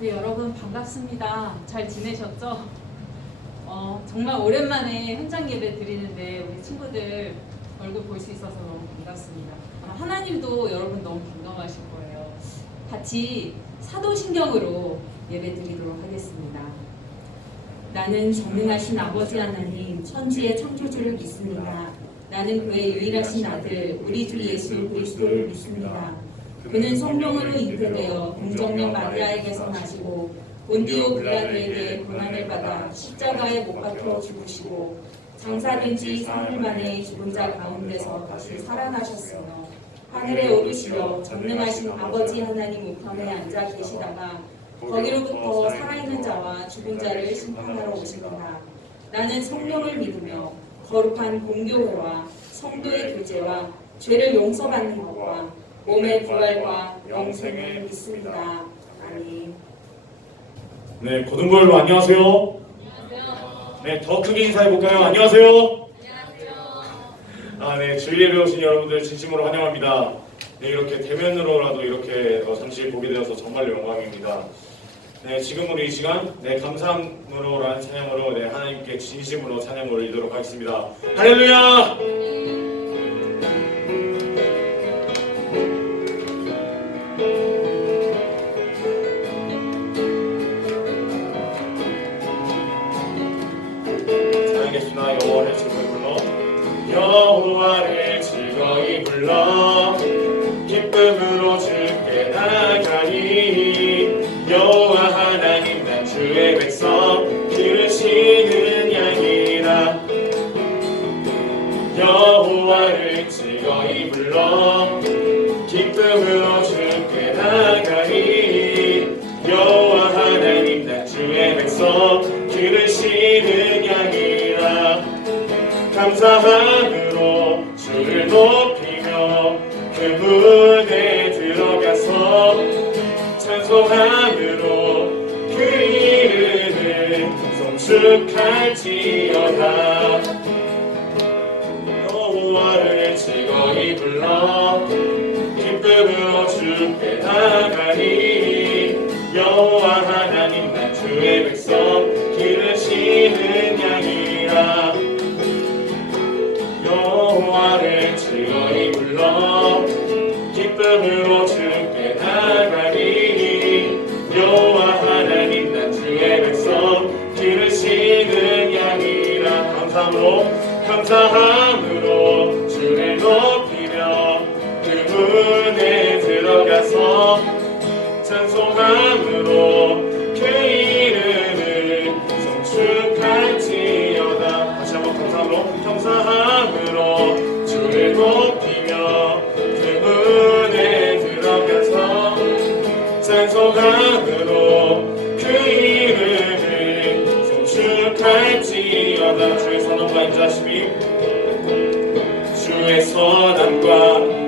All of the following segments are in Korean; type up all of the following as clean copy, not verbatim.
네, 여러분 반갑습니다. 잘 지내셨죠? 정말 오랜만에 현장 예배 드리는데 우리 친구들 얼굴 볼 수 있어서 너무 반갑습니다. 하나님도 여러분 너무 반가워하실 거예요. 같이 사도신경으로 예배 드리도록 하겠습니다. 나는 전능하신 아버지 하나님, 천지의 창조주를 믿습니다. 나는 그의 유일하신 아들, 우리 주 예수 그리스도를 믿습니다. 그는 성령으로 잉태되어 동정녀 마리아에게서 나시고 본디오 빌라도에게 고난을 받아 십자가에 못 박혀 죽으시고 장사된 지 3일 만에 죽은 자 가운데서 다시 살아나셨으며 하늘에 오르시려 전능하신 아버지 하나님 우편에 앉아 계시다가 거기로부터 살아있는 자와 죽은 자를 심판하러 오십니다. 나는 성령을 믿으며 거룩한 공교회와 성도의 교제와 죄를 용서받는 것과 몸의 부활과 영생을 믿습니다. 아멘. 네, 고등부열로 안녕하세요. 안녕하세요. 네, 더 크게 인사해볼까요? 안녕하세요. 안녕하세요. 네, 주일예배 오신 여러분들 진심으로 환영합니다. 네, 이렇게 대면으로라도 이렇게 잠시 보게 되어서 정말 영광입니다. 네, 지금 우리 이 시간 감사함으로라는 찬양으로 하나님께 진심으로 찬양을 올리도록 하겠습니다. 할렐루야! 찬양했으나 여호와를 즐거이 불러 여호와를 즐거이 불러 기쁨으로 주께 나가리 여호와 하나님 난 주의 백성 기르시는 양이라 여호와를 즐거이 불러 기쁨으로 주께 나가리 여호와 하나님 난 주의 백성 기르시는 양이라 감사함으로 주를 높이며 그 문에 들어가서 찬송함으로 그 이름을 송축할지어다 여호와를 즐거이 불러 기쁨으로 주께 나가리 여호와 하나님 난 주의 백성 기르시는 양이라 여호와를 즐거이 불러 기쁨으로 주께 나가리 여호와 하나님 난 주의 백성 기르시는 양이라 감사함으로 주를 높이며 그 문에 들어가서 찬송함으로 그 이름을 송축할지어다 다시 한번 감사함으로 주를 높이며 그 문에 들어가서 찬송함으로 그 이름을 송축할지어다 주의 선함과 인자하심이 주의 선함과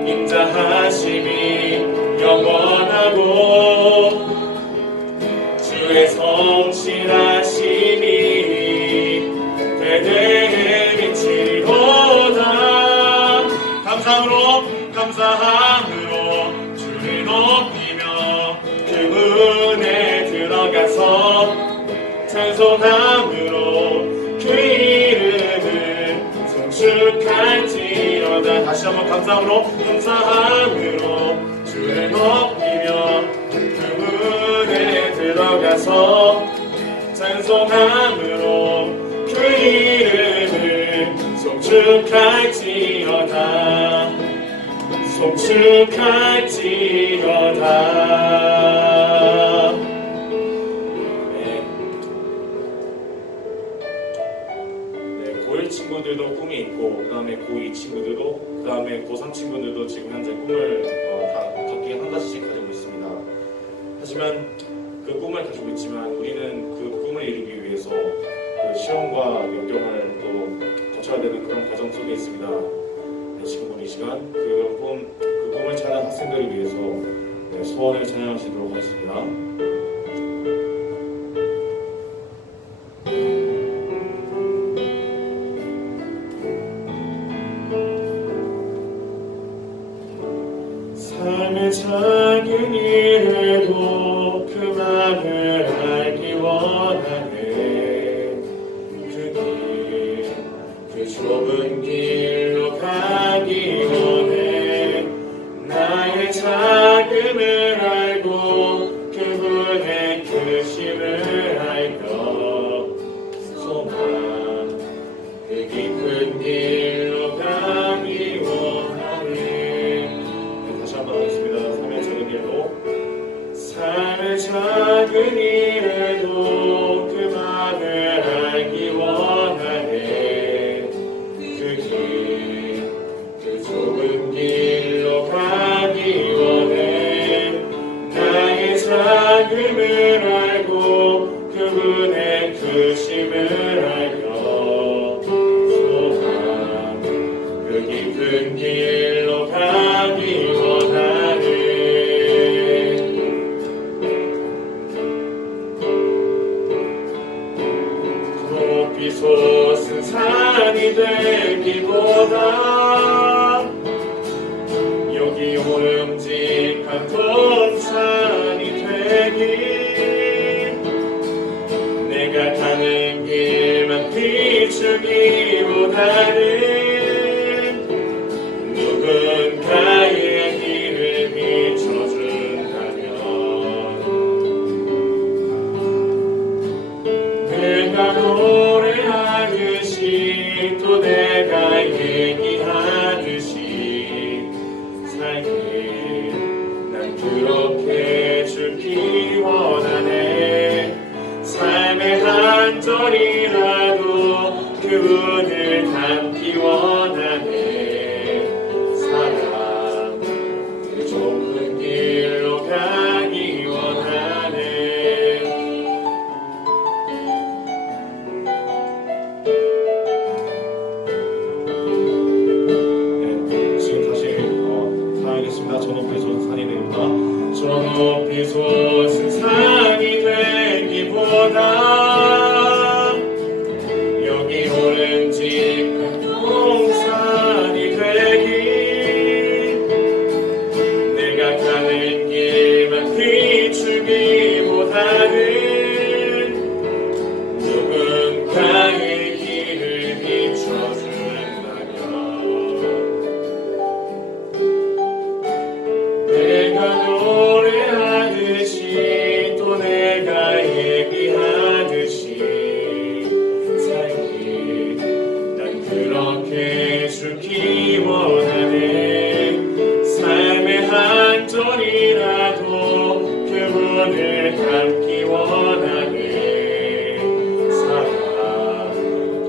인자하심이 영원하고 주의 성실하심이 대대에 미치리로다 감사함으로 주를 높이며 그 문에 들어가서 찬송함으로 그 이름을 송축할지어다 다시 한번 감사함으로 주를 높이며 그 문에 들어가서 찬송함으로 그 이름을 송축할지어다 고1 친구들도 꿈이 있고 그 다음에 고2 친구들도 그 다음에 고3 친구들도 지금 현재 꿈을 다 각기 한 가지씩 가지고 있습니다. 하지만 그 꿈을 가지고 있지만 우리는 그 꿈을 이루기 위해서 그 시험과 역경을 또 거쳐야 되는 그런 과정 속에 있습니다. 지금 우리 이 시간 그 꿈을 찾는 학생들을 위해서 소원을 찬양하시도록 하겠습니다. 삶의 작은 일에도 그 맘을 작음을 알고 그분의 크심을 알며 소망 그 깊은 길로 가기 원하네. 다시 한번 하겠습니다. 삶의 작은 일도 삶의 작은 일에도 그 마음을 알기 원하네. 그 길, 그 좁은 길로 가기 원해. 나의 작음을 알고 그분의 크심을 알며 소망 그 깊은 길로 가기 원하네. 높이 솟은 산이 되기보다 여기 오름직한 동산이 되기. 내가 가는 길만 비추기보다는 누군가의 길을 비춰준다면 내가 노래하듯이 또 내가 얘기하듯이 살길 난 그렇게 줄기 원하네. 삶의 한 절이라도 그분을 닮기 원하네. 사랑 그 좁은 길로 가기 원하네. 지금 다시 하겠습니다. 저 높이 솟은 산이 되기보다 저 높이 솟은 산이 되기보다 여기 오른직한 동산이 되기. 내가 가는 길만 비추기보다는 누군가의 길을 비춰준다면 내가 노래하듯이 또 내가 얘기하듯이 살기 난 그렇게 줄기 원하네. 삶의 한 절이라도 그분을 닮기 원하네. 사랑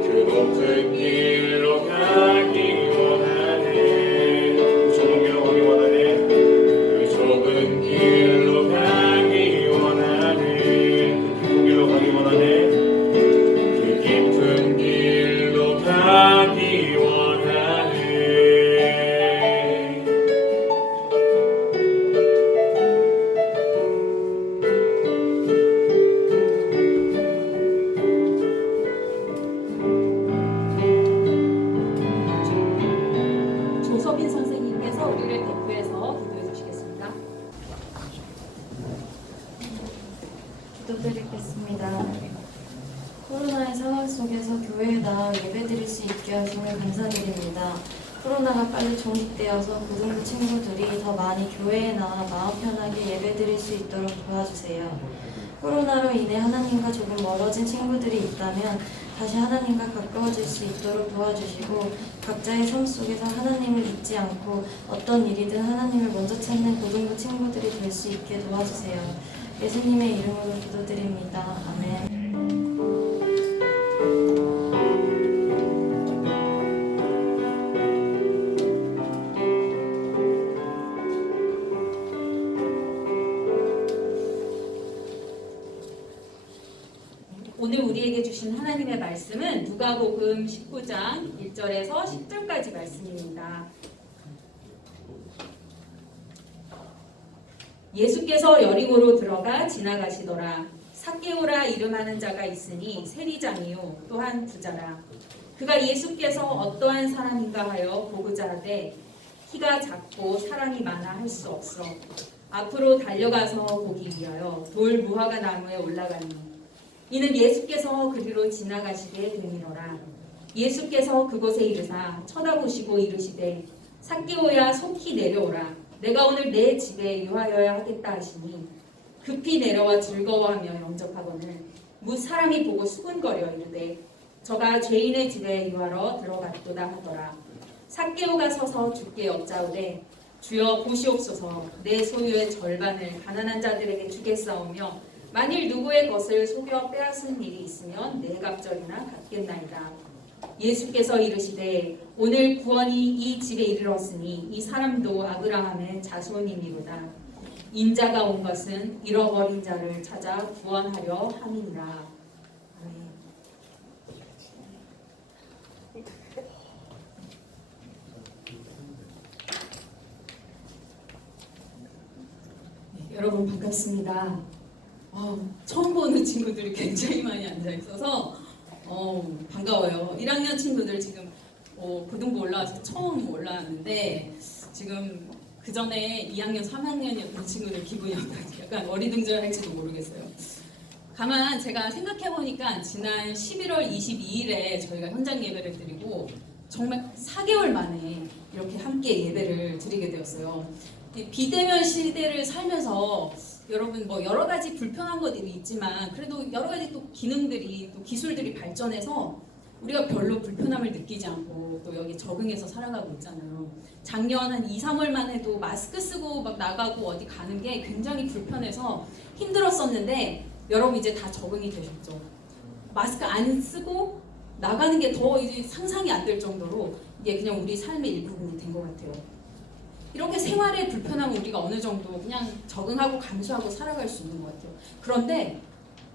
그 높은 길로 가기 원하네. 그 좁은 길로 가기 원하네. 그 좁은 길로 가기 원하네. 그 깊은 길로 가기 원하네. 그 깊은 길로 가기 원하네. 조석인 선생님께서 우리를 대표해서 기도해 주시겠습니다. 기도드리겠습니다. 코로나의 상황 속에서 교회에 나와 예배드릴 수 있게 하심을 감사드립니다. 코로나가 빨리 종식되어서 고등부 친구들이 더 많이 교회에 나와 마음 편하게 예배드릴 수 있도록 도와주세요. 코로나로 인해 하나님과 조금 멀어진 친구들이 있다면 다시 하나님과 가까워질 수 있도록 도와주시고 각자의 삶 속에서 하나님을 잊지 않고 어떤 일이든 하나님을 먼저 찾는 고등부 친구들이 될 수 있게 도와주세요. 예수님의 이름으로 기도드립니다. 아멘. 오늘 우리에게 주신 하나님의 말씀은 누가복음 19장 1절에서 10절까지 말씀입니다. 예수께서 여리고로 들어가 지나가시더라. 삭개오라 이름하는 자가 있으니 세리장이요 또한 부자라. 그가 예수께서 어떠한 사람인가 하여 보고자 하되 키가 작고 사람이 많아 할 수 없어 앞으로 달려가서 보기 위하여 돌 무화과 나무에 올라가니 이는 예수께서 그리로 지나가시게 되니로라. 예수께서 그곳에 이르사 쳐다보시고 이르시되 삭개오야 속히 내려오라. 내가 오늘 내 집에 유하여야 하겠다 하시니 급히 내려와 즐거워하며 영접하거늘 무 사람이 보고 수군거려 이르되 저가 죄인의 집에 유하러 들어갔도다 하더라. 삭개오가 서서 주께 여짜오되 주여 보시옵소서 내 소유의 절반을 가난한 자들에게 주겠사오며 만일 누구의 것을 속여 빼앗은 일이 있으면 네 갑절이나 갚겠나이다. 예수께서 이르시되 오늘 구원이 이 집에 이르렀으니 이 사람도 아브라함의 자손이니로다. 인자가 온 것은 잃어버린 자를 찾아 구원하려 함이니라. 아멘. 네, 여러분 반갑습니다. 처음 보는 친구들이 굉장히 많이 앉아 있어서 반가워요. 1학년 친구들 지금 고등부 올라와서 처음 올라왔는데 지금 그 전에 2학년, 3학년이었던 친구들 기분이 어떨지 약간 어리둥절할지도 모르겠어요. 다만 제가 생각해보니까 지난 11월 22일에 저희가 현장 예배를 드리고 정말 4개월 만에 이렇게 함께 예배를 드리게 되었어요. 비대면 시대를 살면서 여러분 뭐 여러 가지 불편한 것들이 있지만 그래도 여러 가지 또 기능들이 또 기술들이 발전해서 우리가 별로 불편함을 느끼지 않고 또 여기 적응해서 살아가고 있잖아요. 작년 한 2, 3월만 해도 마스크 쓰고 막 나가고 어디 가는 게 굉장히 불편해서 힘들었었는데 여러분 이제 다 적응이 되셨죠. 마스크 안 쓰고 나가는 게 더 이제 상상이 안 될 정도로 이게 그냥 우리 삶의 일부분이 된 것 같아요. 이렇게 생활의 불편함을 우리가 어느 정도 그냥 적응하고 감수하고 살아갈 수 있는 것 같아요. 그런데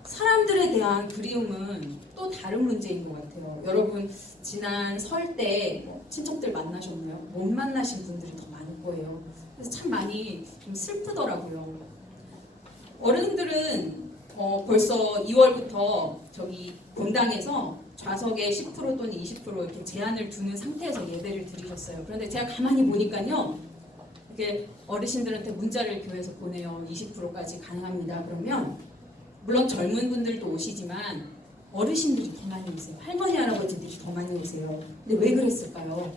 사람들에 대한 그리움은 또 다른 문제인 것 같아요. 여러분 지난 설 때 친척들 만나셨나요? 못 만나신 분들이 더 많을 거예요. 그래서 참 많이 좀 슬프더라고요. 어른들은 벌써 2월부터 저기 본당에서 좌석에 10% 또는 20% 이렇게 제한을 두는 상태에서 예배를 드리셨어요. 그런데 제가 가만히 보니까요. 이렇게 어르신들한테 문자를 교회에서 보내요. 20%까지 가능합니다. 그러면 물론 젊은 분들도 오시지만 어르신들이 더 많이 오세요. 할머니 할아버지들이 더 많이 오세요. 근데 왜 그랬을까요?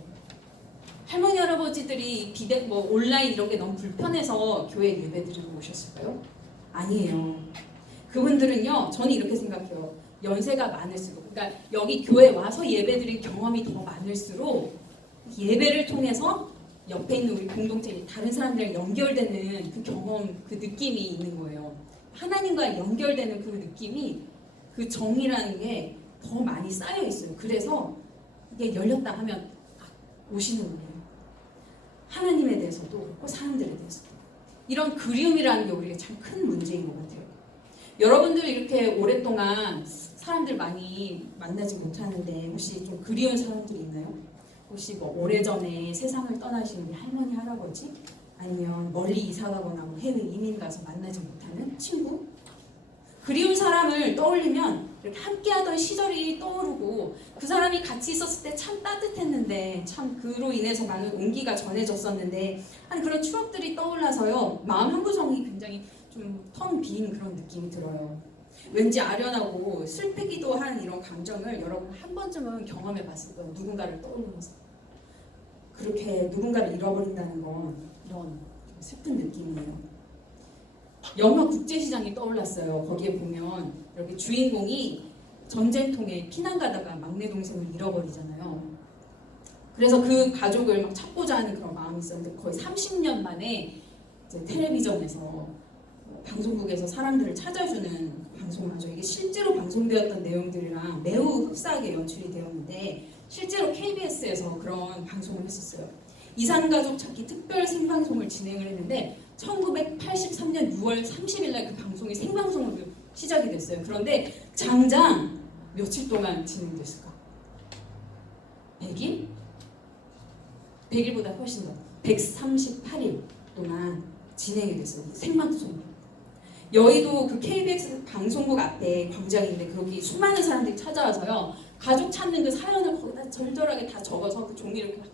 할머니 할아버지들이 온라인 이런 게 너무 불편해서 교회 예배 드리고 오셨을까요? 아니에요. 그분들은요, 저는 이렇게 생각해요. 연세가 많을수록, 그러니까 여기 교회 와서 예배 드릴 경험이 더 많을수록 예배를 통해서 옆에 있는 우리 공동체 다른 사람들이랑 연결되는 그 경험, 그 느낌이 있는 거예요. 하나님과 연결되는 그 느낌이, 그 정이라는 게 더 많이 쌓여 있어요. 그래서 이게 열렸다 하면 오시는 거예요. 하나님에 대해서도 사람들에 대해서도. 이런 그리움이라는 게 우리가 참 큰 문제인 것 같아요. 여러분들 이렇게 오랫동안 사람들 많이 만나지 못하는데 혹시 좀 그리운 사람들이 있나요? 혹시 뭐 오래전에 세상을 떠나신 우리 할머니, 할아버지? 아니면 멀리 이사가거나 뭐 해외 이민 가서 만나지 못하는 친구? 그리운 사람을 떠올리면 이렇게 함께하던 시절이 떠오르고 그 사람이 같이 있었을 때 참 따뜻했는데 참 그로 인해서 많은 온기가 전해졌었는데 아니 그런 추억들이 떠올라서요 마음 한 구석이 굉장히 좀 텅 빈 그런 느낌이 들어요. 왠지 아련하고 슬프기도 한 이런 감정을 여러분 한 번쯤은 경험해 봤을 거예요. 누군가를 떠올리면서 그렇게 누군가를 잃어버린다는 건 이런 슬픈 느낌이에요. 영화 국제시장이 떠올랐어요. 거기에 보면 이렇게 주인공이 전쟁통에 피난 가다가 막내 동생을 잃어버리잖아요. 그래서 그 가족을 막 찾고자 하는 그런 마음이 있었는데 거의 30년 만에 이제 텔레비전에서 방송국에서 사람들을 찾아주는 방송이죠. 이게 실제로 방송되었던 내용들이랑 매우 흡사하게 연출이 되었는데 실제로 KBS에서 그런 방송을 했었어요. 이산가족 찾기 특별 생방송을 진행을 했는데 1983년 6월 30일 날 그 방송이 생방송으로 시작이 됐어요. 그런데 장장 며칠 동안 진행됐을까? 100일? 100일보다 훨씬 더 138일 동안 진행이 됐어요. 생방송으로. 여의도 그 KBS 방송국 앞에 광장인데 거기 수많은 사람들이 찾아와서요. 가족 찾는 그 사연을 거기다 절절하게 다 적어서 그 종이를 이렇게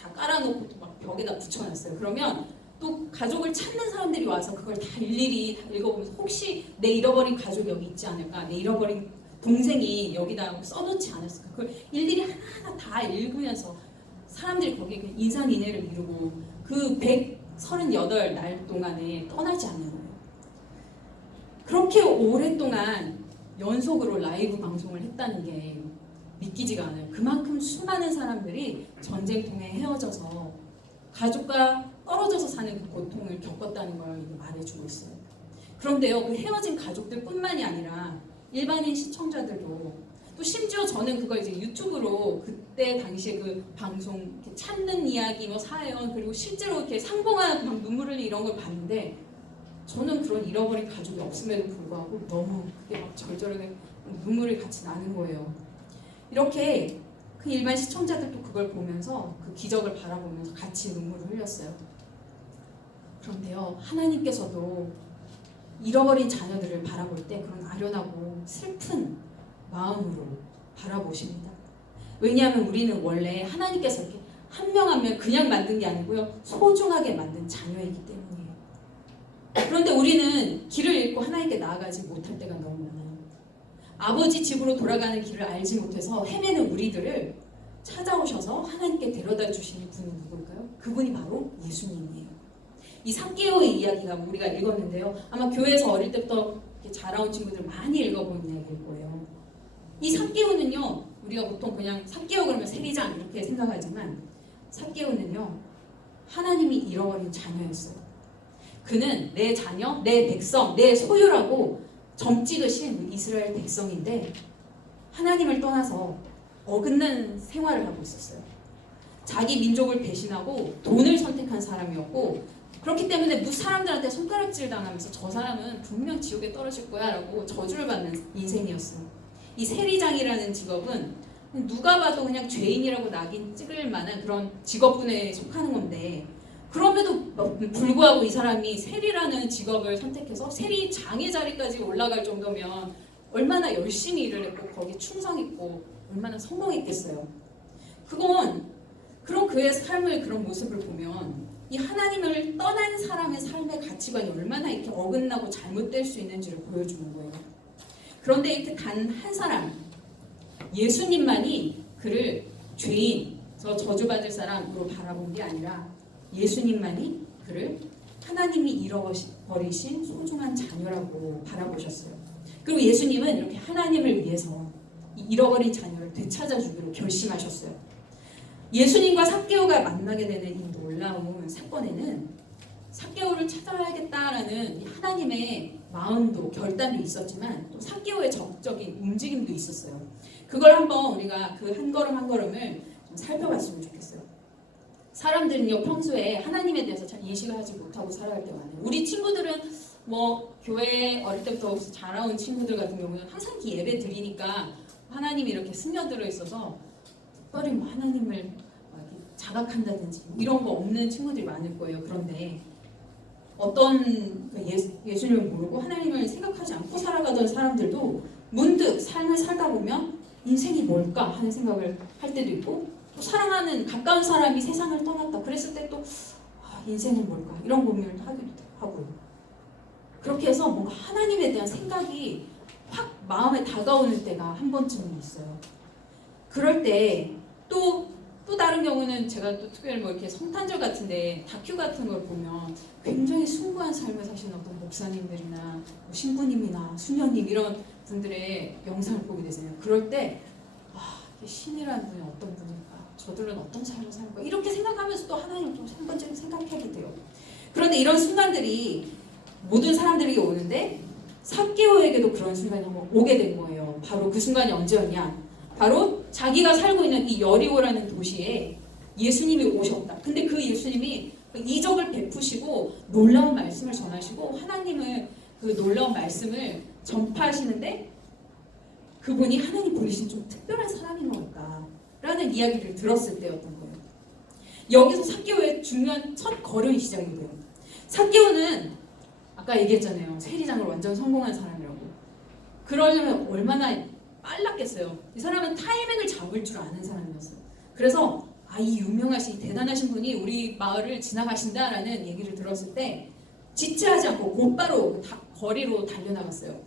다 깔아놓고 또 막 벽에다 붙여놨어요. 그러면 또 가족을 찾는 사람들이 와서 그걸 다 일일이 다 읽어보면서 혹시 내 잃어버린 가족이 여기 있지 않을까? 내 잃어버린 동생이 여기다 써놓지 않았을까? 그걸 일일이 하나하나 다 읽으면서 사람들이 거기에 인산인해를 이루고 그 38날 동안에 떠나지 않는 거예요. 그렇게 오랫동안 연속으로 라이브 방송을 했다는 게 믿기지가 않아요. 그만큼 수많은 사람들이 전쟁통에 헤어져서 가족과 떨어져서 사는 그 고통을 겪었다는 걸 말해주고 있어요. 그런데요, 그 헤어진 가족들뿐만이 아니라 일반인 시청자들도, 또 심지어 저는 그걸 이제 유튜브로 그때 당시에 그 방송 이렇게 찾는 이야기, 뭐 사연, 그리고 실제로 이렇게 상봉한 막 눈물 흘리 이런 걸 봤는데, 저는 그런 잃어버린 가족이 없음에도 불구하고 너무 그게 막 절절하게 눈물이 같이 나는 거예요. 이렇게 그 일반 시청자들도 그걸 보면서 그 기적을 바라보면서 같이 눈물을 흘렸어요. 그런데요, 하나님께서도 잃어버린 자녀들을 바라볼 때 그런 아련하고 슬픈 마음으로 바라보십니다. 왜냐하면 우리는 원래 하나님께서 이렇게 한 명 한 명 그냥 만든 게 아니고요, 소중하게 만든 자녀이기 때문이에요. 그런데 우리는 길을 잃고 하나님께 나아가지 못할 때가 너무 많아요. 아버지 집으로 돌아가는 길을 알지 못해서 헤매는 우리들을 찾아오셔서 하나님께 데려다 주시는 분이 누굴까요? 그분이 바로 예수님이에요. 이 삭개오의 이야기가 우리가 읽었는데요, 아마 교회에서 어릴 때부터 자라온 친구들 많이 읽어본 이야기일 거예요. 이 삭개오는요, 우리가 보통 그냥 삭개오 그러면 세리장 이렇게 생각하지만, 삭개오는요 하나님이 잃어버린 자녀였어요. 그는 내 자녀, 내 백성, 내 소유라고 점 찍으신 이스라엘 백성인데, 하나님을 떠나서 어긋난 생활을 하고 있었어요. 자기 민족을 배신하고 돈을 선택한 사람이었고, 그렇기 때문에 사람들한테 손가락질 당하면서 저 사람은 분명 지옥에 떨어질 거야 라고 저주를 받는 인생이었어요. 이 세리장이라는 직업은 누가 봐도 그냥 죄인이라고 낙인 찍을 만한 그런 직업군에 속하는 건데, 그럼에도 불구하고 이 사람이 세리라는 직업을 선택해서 세리장의 자리까지 올라갈 정도면 얼마나 열심히 일을 했고 거기에 충성했고 얼마나 성공했겠어요. 그런 그의 삶을, 그런 모습을 보면 이 하나님을 떠난 사람의 삶의 가치관이 얼마나 이렇게 어긋나고 잘못될 수 있는지를 보여주는 거예요. 그런데 이렇게 단 한 사람, 예수님만이 그를 죄인, 저 저주받을 사람으로 바라본 게 아니라 예수님만이 그를 하나님이 잃어버리신 소중한 자녀라고 바라보셨어요. 그리고 예수님은 이렇게 하나님을 위해서 이 잃어버린 자녀를 되찾아주기로 결심하셨어요. 예수님과 삭개오가 만나게 되는 이 놀라운 사건에는 삭개오를 찾아야겠다라는 하나님의 마음도, 결단도 있었지만 또 삭개오의 적극적인 움직임도 있었어요. 그걸 한번 우리가 그 한 걸음 한 걸음을 좀 살펴봤으면 좋겠어요. 사람들은요, 평소에 하나님에 대해서 잘 인식을 하지 못하고 살아갈 때가 많아요. 우리 친구들은 뭐 교회 어릴 때부터 자라온 친구들 같은 경우는 항상 이렇게 예배 드리니까 하나님이 이렇게 스며들어 있어서 특별히 뭐 하나님을 이렇게 자각한다든지 이런 거 없는 친구들이 많을 거예요. 그런데 어떤 예수님을 모르고 하나님을 생각하지 않고 살아가던 사람들도 문득 삶을 살다 보면 인생이 뭘까 하는 생각을 할 때도 있고, 또 사랑하는 가까운 사람이 세상을 떠났다 그랬을 때 또 인생은 뭘까 이런 고민을 하기도 하고요. 그렇게 해서 뭔가 하나님에 대한 생각이 확 마음에 다가오는 때가 한 번쯤은 있어요. 그럴 때 또 다른 경우는 제가 또 특별히 뭐 이렇게 성탄절 같은데 다큐 같은 걸 보면 굉장히 숭고한 삶을 사시는 어떤 목사님들이나 뭐 신부님이나 수녀님 이런 분들의 영상을 보게 되잖아요. 그럴 때 신이라는 분이 어떤 분일까? 저들은 어떤 삶을 살까? 이렇게 생각하면서 또 하나님을 또 한 번쯤 생각하게 돼요. 그런데 이런 순간들이 모든 사람들에게 오는데 삭개오에게도 그런 순간이 한번 오게 된 거예요. 바로 그 순간이 언제였냐? 바로 자기가 살고 있는 이 여리고라는 도시에 예수님이 오셨다. 근데 그 예수님이 이적을 베푸시고 놀라운 말씀을 전하시고 하나님을 그 놀라운 말씀을 전파하시는데 그분이 하나님 보내신 좀 특별한 사람인 걸까? 라는 이야기를 들었을 때였던 거예요. 여기서 삭개오의 중요한 첫 걸음이 시작이 돼요. 삭개오는 아까 얘기했잖아요. 세리장으로 완전 성공한 사람이라고. 그러려면 얼마나 빨랐겠어요. 이 사람은 타이밍을 잡을 줄 아는 사람이었어요. 그래서 이 유명하신 대단하신 분이 우리 마을을 지나가신다라는 얘기를 들었을 때 지체하지 않고 곧바로 거리로 달려나갔어요.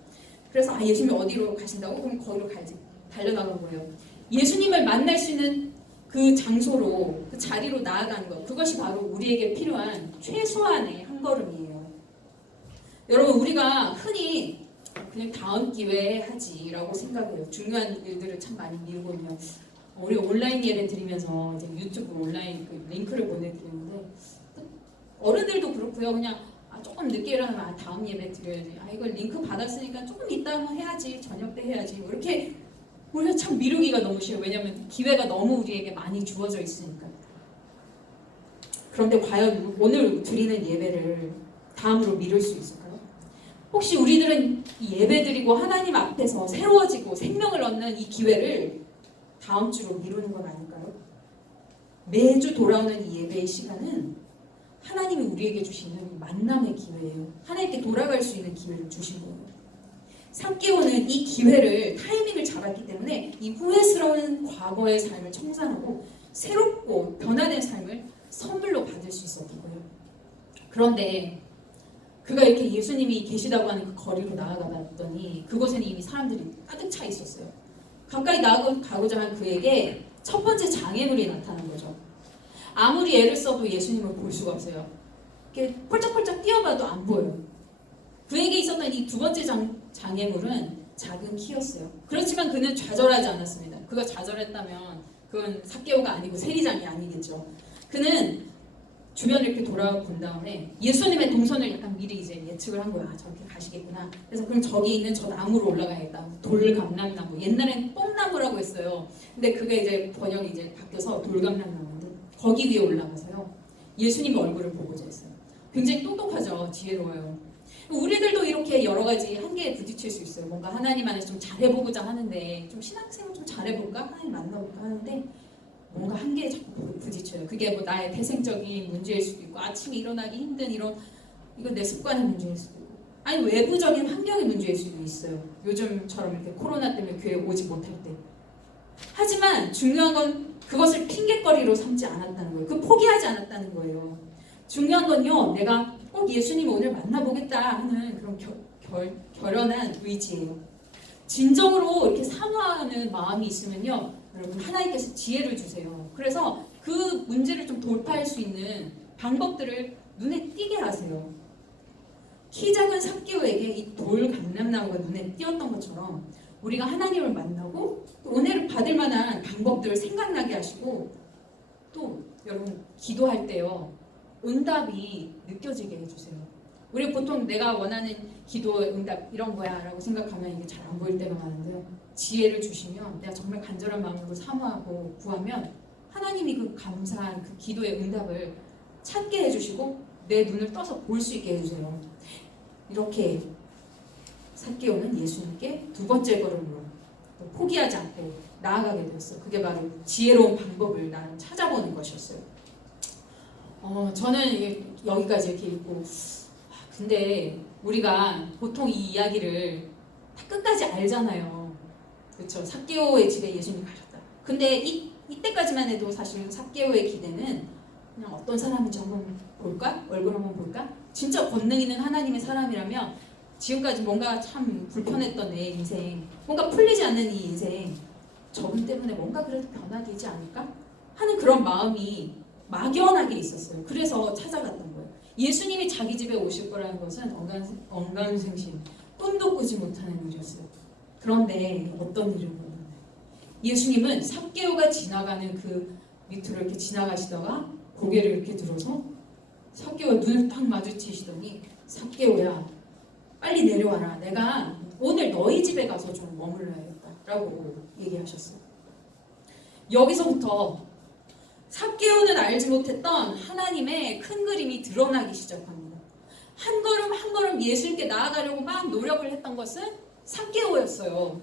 그래서 예수님이 어디로 가신다고? 그럼 거기로 가야지. 달려나간 거예요. 예수님을 만날 수 있는 그 장소로, 그 자리로 나아가는 것, 그것이 바로 우리에게 필요한 최소한의 한 걸음이에요. 여러분, 우리가 흔히 그냥 다음 기회에 하지라고 생각해요. 중요한 일들을 참 많이 미루거든요. 우리 온라인 예배 드리면서 이제 유튜브 온라인 그 링크를 보내드리는데, 어른들도 그렇고요. 그냥 조금 늦게 일어나면 다음 예배 드려야지. 이걸 링크 받았으니까 조금 이따 한번 해야지. 저녁 때 해야지. 이렇게 우리가 참 미루기가 너무 쉬워요. 왜냐하면 기회가 너무 우리에게 많이 주어져 있으니까. 그런데 과연 오늘 드리는 예배를 다음으로 미룰 수 있을까요? 혹시 우리들은 이 예배 드리고 하나님 앞에서 새로워지고 생명을 얻는 이 기회를 다음 주로 미루는 건 아닐까요? 매주 돌아오는 이 예배의 시간은 하나님이 우리에게 주시는 만남의 기회예요. 하나님께 돌아갈 수 있는 기회를 주신 거예요. 삭개오는 이 기회를 타이밍을 잡았기 때문에 이 후회스러운 과거의 삶을 청산하고 새롭고 변화된 삶을 선물로 받을 수 있었던 거예요. 그런데 그가 이렇게 예수님이 계시다고 하는 그 거리로 나아가 봤더니 그곳에는 이미 사람들이 가득 차 있었어요. 가까이 나아가고자 한 그에게 첫 번째 장애물이 나타난 거죠. 아무리 애를 써도 예수님을 볼 수가 없어요. 이렇게 펄쩍펄쩍 뛰어봐도 안 보여요. 그에게 있었던 이 두 번째 장애물은 작은 키였어요. 그렇지만 그는 좌절하지 않았습니다. 그가 좌절했다면 그건 삭개오가 아니고 세리장이 아니겠죠. 그는 주변을 이렇게 돌아본 다음에 예수님의 동선을 약간 미리 이제 예측을 한 거야. 저렇게 가시겠구나. 그래서 그럼 저기 있는 저 나무로 올라가야겠다. 돌감람나무. 옛날엔 뽕나무라고 했어요. 근데 그게 이제 번역이 이제 바뀌어서 돌감람나무인데 거기 위에 올라가서요. 예수님의 얼굴을 보고자 했어요. 굉장히 똑똑하죠. 지혜로워요. 우리들도 이렇게 여러 가지 한계에 부딪힐 수 있어요. 뭔가 하나님 안에서 좀 잘해보고자 하는데 좀 신앙생활 좀 잘해볼까? 하나님 만나볼까 하는데 뭔가 한계에 자꾸 부딪혀요. 그게 뭐 나의 태생적인 문제일 수도 있고 아침에 일어나기 힘든 이거 내 습관의 문제일 수도 있고 아니 외부적인 환경의 문제일 수도 있어요. 요즘처럼 이렇게 코로나 때문에 교회에 오지 못할 때. 하지만 중요한 건 그것을 핑계거리로 삼지 않았다는 거예요. 포기하지 않았다는 거예요. 중요한 건요. 내가 꼭 예수님을 오늘 만나보겠다 하는 그런 결연한 의지예요. 진정으로 이렇게 사모하는 마음이 있으면요. 여러분 하나님께서 지혜를 주세요. 그래서 그 문제를 좀 돌파할 수 있는 방법들을 눈에 띄게 하세요. 키 작은 삭개오에게 이 돌감람나무가 눈에 띄었던 것처럼 우리가 하나님을 만나고 또 은혜를 받을 만한 방법들을 생각나게 하시고 또 여러분 기도할 때요. 응답이 느껴지게 해주세요. 우리 보통 내가 원하는 기도의 응답 이런 거야 라고 생각하면 이게 잘 안 보일 때가 많은데요. 지혜를 주시면 내가 정말 간절한 마음으로 사모하고 구하면 하나님이 그 감사한 그 기도의 응답을 찾게 해주시고 내 눈을 떠서 볼 수 있게 해주세요. 이렇게 삭개오는 예수님께 두 번째 걸음으로 포기하지 않고 나아가게 되었어요. 그게 바로 지혜로운 방법을 나는 찾아보는 것이었어요. 저는 여기까지 이렇게 읽고 근데 우리가 보통 이 이야기를 다 끝까지 알잖아요. 그렇죠? 삭개오의 집에 예수님이 가셨다. 근데 이때까지만 해도 사실 삭개오의 기대는 그냥 어떤 사람인지 한번 볼까? 얼굴 한번 볼까? 진짜 권능 있는 하나님의 사람이라면 지금까지 뭔가 참 불편했던 내 인생, 뭔가 풀리지 않는 이 인생, 저분 때문에 뭔가 그래도 변화되지 않을까? 하는 그런 마음이 막연하게 있었어요. 그래서 찾아갔던 거예요. 예수님이 자기 집에 오실 거라는 것은 언감생심, 꿈도 꾸지 못하는 일이었어요. 그런데 어떤 일을 보면 예수님은 삭개오가 지나가는 그 밑으로 이렇게 지나가시다가 고개를 이렇게 들어서 삭개오가 눈을 딱 마주치시더니 삭개오야 빨리 내려와라. 내가 오늘 너희 집에 가서 좀 머물러야겠다 라고 얘기하셨어요. 여기서부터 삭개오는 알지 못했던 하나님의 큰 그림이 드러나기 시작합니다. 한 걸음 한 걸음 예수님께 나아가려고 막 노력을 했던 것은 삭개오였어요.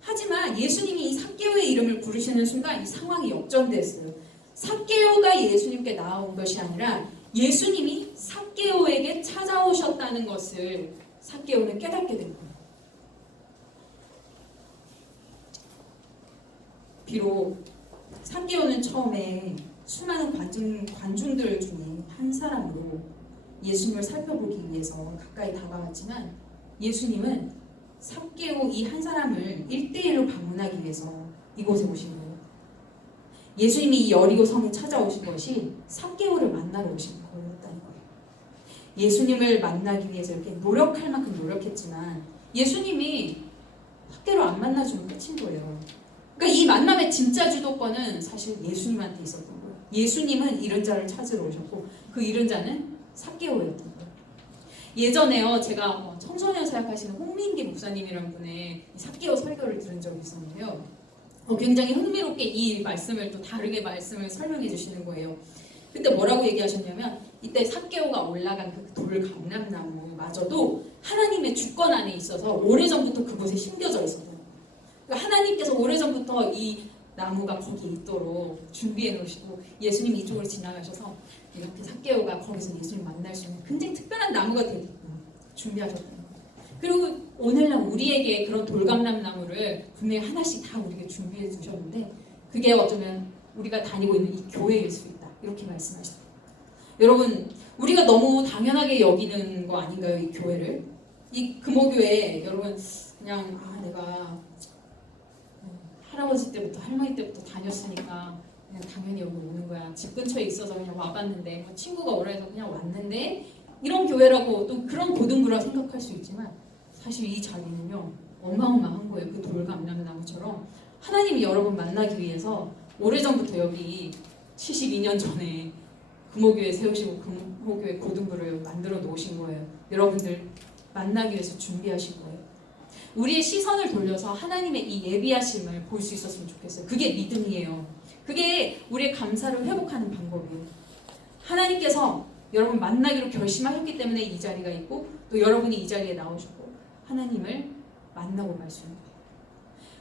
하지만 예수님이 이 삭개오의 이름을 부르시는 순간 이 상황이 역전됐어요. 삭개오가 예수님께 나아온 것이 아니라 예수님이 삭개오에게 찾아오셨다는 것을 삭개오는 깨닫게 된 거예요. 비록 삭개오는 처음에 수많은 관중들 중에 한 사람으로 예수님을 살펴보기 위해서 가까이 다가왔지만 예수님은 삭개오 이 한 사람을 1대1로 방문하기 위해서 이곳에 오신 거예요. 예수님이 이 여리고 성에 찾아오신 것이 삭개오를 만나러 오신 거였다는 거예요. 예수님을 만나기 위해서 이렇게 노력할 만큼 노력했지만 예수님이 삭개오를 안 만나주면 끝인 거예요. 그러니까 이 만남의 진짜 주도권은 사실 예수님한테 있었던 거예요. 예수님은 잃은 자를 찾으러 오셨고 그 잃은 자는 삭개오였던 거예요. 예전에요, 제가 청소년 사역하시는 홍민기 목사님이라는 분의 이 삭개오 설교를 들은 적이 있었는데요. 굉장히 흥미롭게 이 말씀을 또 다르게 말씀을 설명해 주시는 거예요. 그때 뭐라고 얘기하셨냐면 이때 삭개오가 올라간 그 돌 감람나무마저도 하나님의 주권 안에 있어서 오래전부터 그곳에 심겨져 있었던 거예요. 그러니까 하나님께서 오래전부터 이 나무가 거기에 있도록 준비해 놓으시고 예수님이 이쪽으로 지나가셔서 이렇게 삭개오가 거기서 예수님 만날 수 있는 굉장히 특별한 나무가 되게끔 준비하셨던 거예요. 그리고 오늘날 우리에게 그런 돌감람나무를 분명히 하나씩 다 우리에게 준비해 주셨는데 그게 어쩌면 우리가 다니고 있는 이 교회일 수 있다. 이렇게 말씀하시더라고요. 여러분, 우리가 너무 당연하게 여기는 거 아닌가요? 이 교회를? 이 금호교회 여러분 그냥 내가 할아버지 때부터 할머니 때부터 다녔으니까 그냥 당연히 여기 오는 거야. 집 근처에 있어서 그냥 와봤는데 친구가 오라 해서 그냥 왔는데 이런 교회라고 또 그런 고등부라 생각할 수 있지만 사실 이 자리는요 어마어마한 거예요. 그 돌감람나무처럼 하나님이 여러분 만나기 위해서 오래전부터 여기 72년 전에 금호교회 세우시고 금호교회 고등부를 만들어 놓으신 거예요. 여러분들 만나기 위해서 준비하신 거예요. 우리의 시선을 돌려서 하나님의 이 예비하심을 볼 수 있었으면 좋겠어요. 그게 믿음이에요. 그게 우리의 감사를 회복하는 방법이에요. 하나님께서 여러분 만나기로 결심하셨기 때문에 이 자리가 있고 또 여러분이 이 자리에 나오셨고 하나님을 만나고 갈 수 있는 거예요.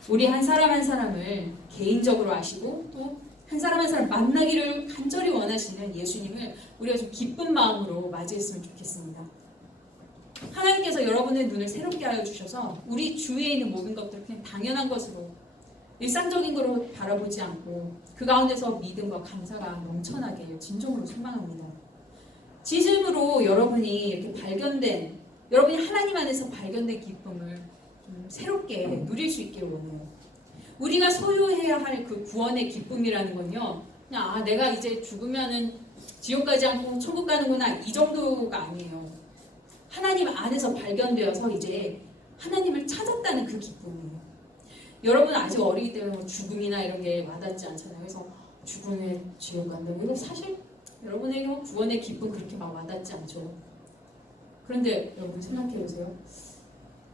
우리 한 사람 한 사람을 개인적으로 아시고 또 한 사람 한 사람 만나기를 간절히 원하시는 예수님을 우리가 좀 기쁜 마음으로 맞이했으면 좋겠습니다. 하나님께서 여러분의 눈을 새롭게 하여 주셔서 우리 주위에 있는 모든 것들을 그냥 당연한 것으로 일상적인 것으로 바라보지 않고 그 가운데서 믿음과 감사가 넘쳐나게 진정으로 소망합니다. 진심으로 여러분이 이렇게 발견된 여러분이 하나님 안에서 발견된 기쁨을 좀 새롭게 누릴 수 있기를 원해요. 우리가 소유해야 할 그 구원의 기쁨이라는 건요 그냥 내가 이제 죽으면은 지옥 가지 않고 천국 가는구나 이 정도가 아니에요. 하나님 안에서 발견되어서 이제 하나님을 찾았다는 그 기쁨이에요. 여러분 아직 어리기 때문에 죽음이나 이런 게 와닿지 않잖아요. 그래서 죽음에 지옥 간다고 이거 사실 여러분에게 구원의 기쁨 그렇게 막 와닿지 않죠. 그런데 여러분 생각해 보세요.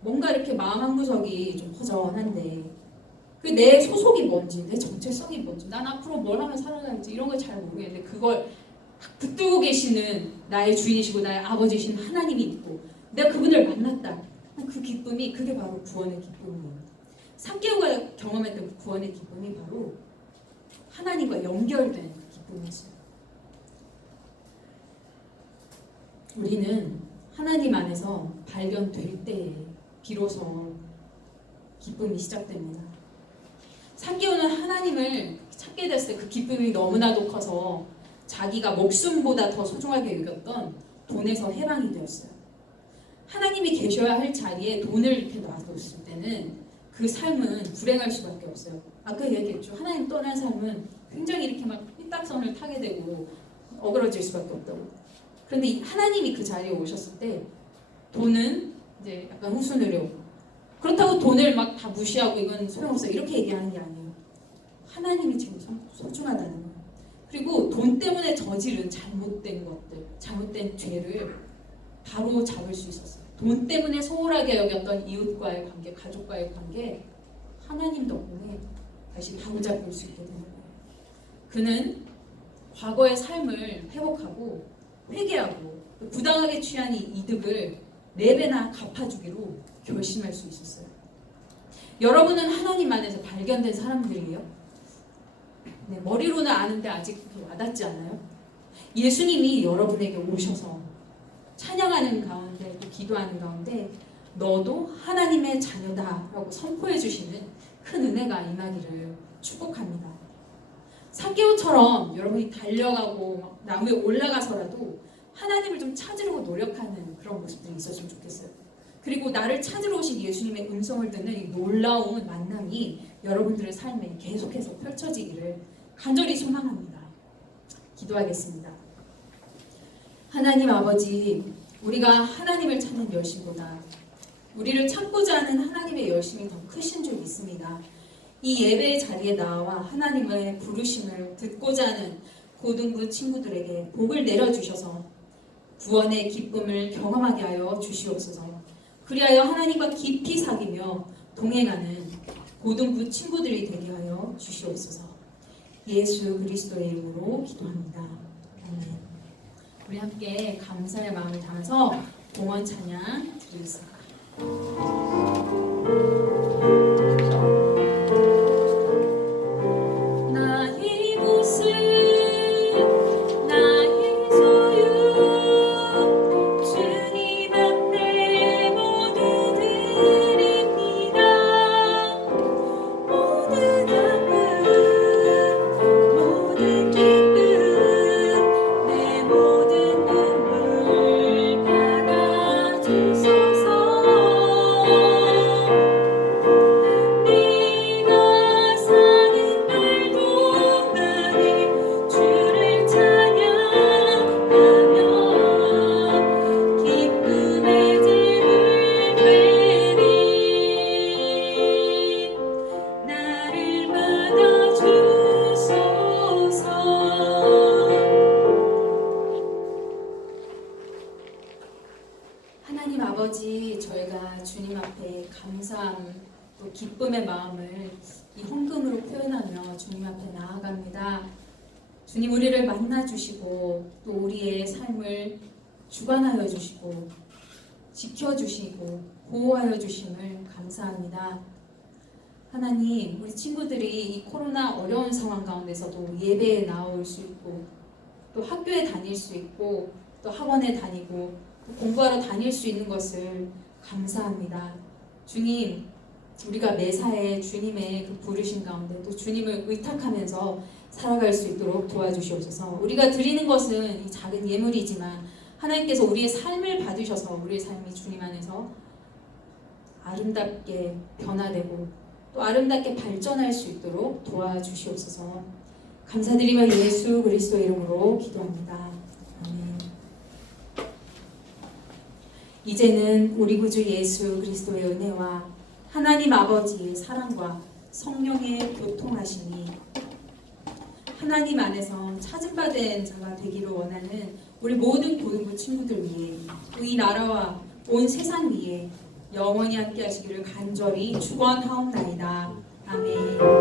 뭔가 이렇게 마음 한구석이 좀 허전한데 그 내 소속이 뭔지 내 정체성이 뭔지 난 앞으로 뭘 하면 살아갈지 이런 걸 잘 모르겠는데 그걸 붙들고 계시는 나의 주인이시고 나의 아버지이신 하나님이 있고 내가 그분을 만났다. 그 기쁨이 그게 바로 구원의 기쁨이에요. 삭개오가 경험했던 그 구원의 기쁨이 바로 하나님과 연결된 기쁨이었어요. 우리는 하나님 안에서 발견될 때에 비로소 기쁨이 시작됩니다. 삭개오는 하나님을 찾게 됐을 때 그 기쁨이 너무나도 커서 자기가 목숨보다 더 소중하게 여겼던 돈에서 해방이 되었어요. 하나님이 계셔야 할 자리에 돈을 이렇게 놔뒀을 때는 그 삶은 불행할 수밖에 없어요. 아까 얘기했죠. 하나님 떠난 삶은 굉장히 이렇게 막 삐딱선을 타게 되고 어그러질 수밖에 없다고. 그런데 하나님이 그 자리에 오셨을 때 돈은 이제 약간 후순위로 그렇다고 돈을 막 다 무시하고 이건 소용없어 이렇게 얘기하는 게 아니에요. 하나님이 지금 소중하다는 거예요. 그리고 돈 때문에 저지른 잘못된 것들, 잘못된 죄를 바로 잡을 수 있었어요. 돈 때문에 소홀하게 여겼던 이웃과의 관계, 가족과의 관계, 하나님 덕분에 다시 바로 잡을 수 있게 되는 거예요. 그는 과거의 삶을 회복하고 회개하고 부당하게 취한 이 이득을 4배나 갚아주기로 결심할 수 있었어요. 여러분은 하나님 안에서 발견된 사람들이에요. 네, 머리로는 아는데 아직 와닿지 않아요? 예수님이 여러분에게 오셔서 찬양하는 가운데 또 기도하는 가운데 너도 하나님의 자녀다 라고 선포해 주시는 큰 은혜가 임하기를 축복합니다. 삭개오처럼 여러분이 달려가고 막 나무에 올라가서라도 하나님을 좀 찾으려고 노력하는 그런 모습들이 있었으면 좋겠어요. 그리고 나를 찾으러 오신 예수님의 음성을 듣는 이 놀라운 만남이 여러분들의 삶에 계속해서 펼쳐지기를 간절히 소망합니다. 기도하겠습니다. 하나님 아버지, 우리가 하나님을 찾는 열심보다 우리를 찾고자 하는 하나님의 열심이 더 크신 줄 믿습니다. 이 예배의 자리에 나와 하나님의 부르심을 듣고자 하는 고등부 친구들에게 복을 내려주셔서 구원의 기쁨을 경험하게 하여 주시옵소서. 그리하여 하나님과 깊이 사귀며 동행하는 고등부 친구들이 되게 하여 주시옵소서. 예수 그리스도의 이름으로 기도합니다. 아멘. 우리 함께 감사의 마음을 담아서 봉헌 찬양 드리겠습니다. 나의 모습 나의 소유 주님 앞에 모두 드립니다. 모든 아픔 모든 기쁨 내 모든 눈물 받아주소서. 네가 사는 날 동안에 주를 찬양하며 기쁨의 질을 되리. 나를 받아주소서. 하나님 아버지, 저희가 주님 앞에 감사함 또 기쁨의 마음을 이 헌금으로 표현하며 주님 앞에 나아갑니다. 주님, 우리를 만나 주시고 또 우리의 삶을 주관하여 주시고 지켜주시고 보호하여 주심을 감사합니다. 하나님, 우리 친구들이 이 코로나 어려운 상황 가운데서도 예배에 나올 수 있고 또 학교에 다닐 수 있고 또 학원에 다니고 또 공부하러 다닐 수 있는 것을 감사합니다. 주님, 우리가 매사에 주님의 그 부르심 가운데 또 주님을 의탁하면서 살아갈 수 있도록 도와주시옵소서. 우리가 드리는 것은 이 작은 예물이지만 하나님께서 우리의 삶을 받으셔서 우리의 삶이 주님 안에서 아름답게 변화되고 또 아름답게 발전할 수 있도록 도와주시옵소서. 감사드리며 예수 그리스도 이름으로 기도합니다. 아멘. 이제는 우리 구주 예수 그리스도의 은혜와 하나님 아버지의 사랑과 성령의 교통하심이 하나님 안에서 찾음받은 자가 되기를 원하는 우리 모든 고등부 친구들 위해 또 이 나라와 온 세상 위에 영원히 함께 하시기를 간절히 축원하옵나이다. 아멘.